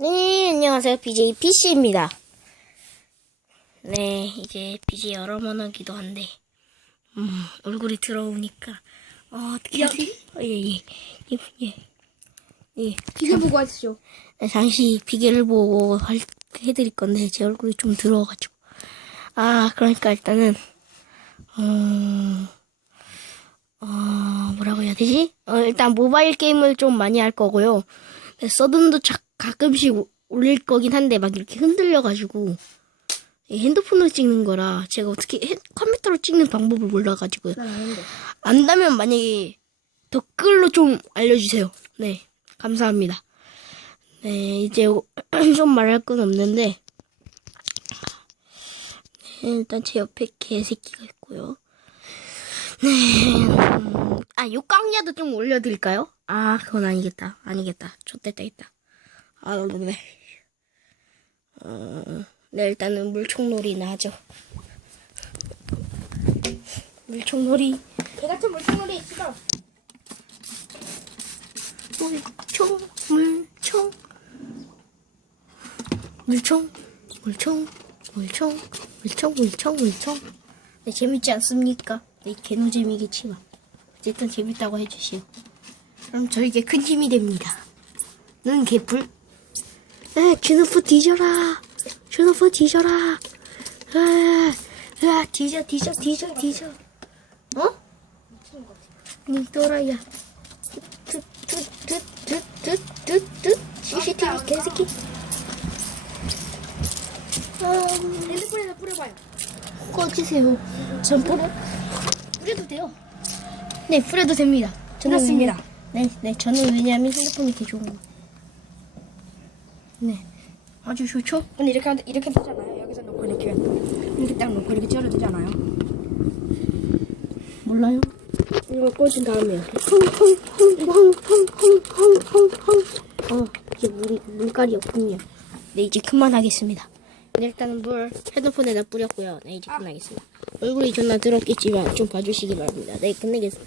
네, 안녕하세요. BJ PC입니다. 네, 이제 BJ 여러 번 하기도 한데, 음, 얼굴이 들어오니까, 어, 어떻게 하지? 어, 예, 예, 예, 예. 예. 기세 보고 하시죠. 네, 잠시 비계를 보고 할, 해드릴 건데, 제 얼굴이 좀 들어와가지고. 아, 그러니까 일단은, 음, 어, 뭐라고 해야 되지? 어, 일단 모바일 게임을 좀 많이 할 거고요. 네, 서든도 자, 가끔씩 오- 올릴 거긴 한데, 막 이렇게 흔들려가지고, 이 핸드폰으로 찍는 거라, 제가 어떻게 핸- 컴퓨터로 찍는 방법을 몰라가지고요. 난 아는데. 안다면 만약에 댓글로 좀 알려주세요. 네, 감사합니다. 네, 이제 좀 말할 건 없는데 네, 일단 제 옆에 개새끼가 있고요. 네, 음, 아, 욕강야도 좀 올려드릴까요? 아, 그건 아니겠다. 아니겠다. 좋됐다, 있다. 아, 네. 어, 네, 일단은 물총놀이나 하죠. 물총놀이. 개같은 물총놀이 시작. 물총, 물총, 물총, 물총, 물총, 물총, 물총, 물총. 네, 재밌지 않습니까? 네, 개노재미겠지만. 어쨌든 재밌다고 해주시오. 그럼 저에게 큰 힘이 됩니다. 는 개뿔. 에, 주누프 뒤져라. 주누프 뒤져라. 에, 에, 뒤져, 뒤져, 뒤져, 뒤져. 어? 니 또라이야. 뚜뚜뚜뚜뚜뚜뚜 CCTV 개새끼 음, 핸드폰에다 뿌려봐요. 꺼지세요 전 뿌려 뿌려도 돼요 네 뿌려도 됩니다 저는. 왜냐- 네, 네 저는 왜냐하면 핸드폰이 개 좋은 거 네. 아주 좋죠? 근데 이렇게 하는데 이렇게 되잖아요. 여기서 놓고 이렇게 이렇게 딱 놓고 이렇게 찌어도 되잖아요. 몰라요? 이거 꽂은 다음에. 헝헝헝헝헝헝헝헝 어 이제 물, 물깔이 없군요. 네 이제 그만하겠습니다. 네, 일단은 물 헤드폰에다 뿌렸고요. 네 이제 끝나겠습니다. 얼굴이 존나 더럽겠지만 좀 봐주시기 바랍니다. 네 끝내겠습니다